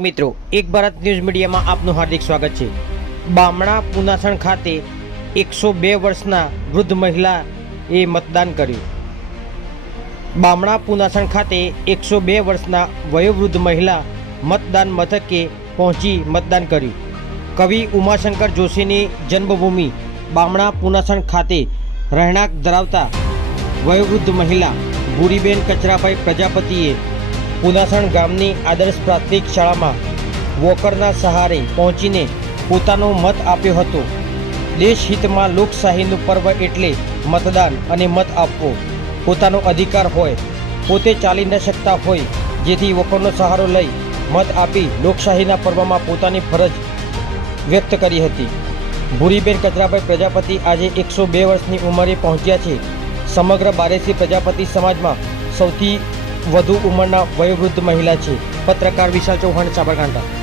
મિત્રો, એક ભારત ન્યૂઝ મીડિયામાં આપનું હાર્દિક સ્વાગત છે. બામણા પુનાસણ ખાતે એકસો બે વર્ષના વૃદ્ધ મહિલાએ મતદાન કર્યું. બામણા પુનાસણ ખાતે એકસો બે વર્ષના વયોવૃદ્ધ મહિલા મતદાન મથકે પહોંચી મતદાન કર્યું. કવિ ઉમાશંકર જોશીની જન્મભૂમિ બામણા પુનાસણ ખાતે રહેણાંક ધરાવતા વયોવૃદ્ધ મહિલા ભૂરીબેન કચરાભાઈ પ્રજાપતિએ પુનાસણ ગામની આદર્શ પ્રાથમિક શાળામાં વોકરના સહારે પહોંચીને પોતાનો મત આપ્યો હતો. દેશ હિતમાં લોકશાહીનું પર્વ એટલે મતદાન અને મત આપવો. પોતાનો અધિકાર હોય, પોતે ચાલી ન શકતા હોય, જેથી વોકરનો સહારો લઈ મત આપી લોકશાહીના પર્વમાં પોતાની ફરજ વ્યક્ત કરી હતી. ભૂરીબેન કચરાભાઈ પ્રજાપતિ આજે એકસો બે વર્ષની ઉંમરે પહોંચ્યા છે. સમગ્ર બારેસી પ્રજાપતિ સમાજમાં સૌથી વધુ ઉંમરના વયોવૃદ્ધ મહિલા છે. પત્રકાર વિશાલ ચૌહાણ સાબરકાંઠા.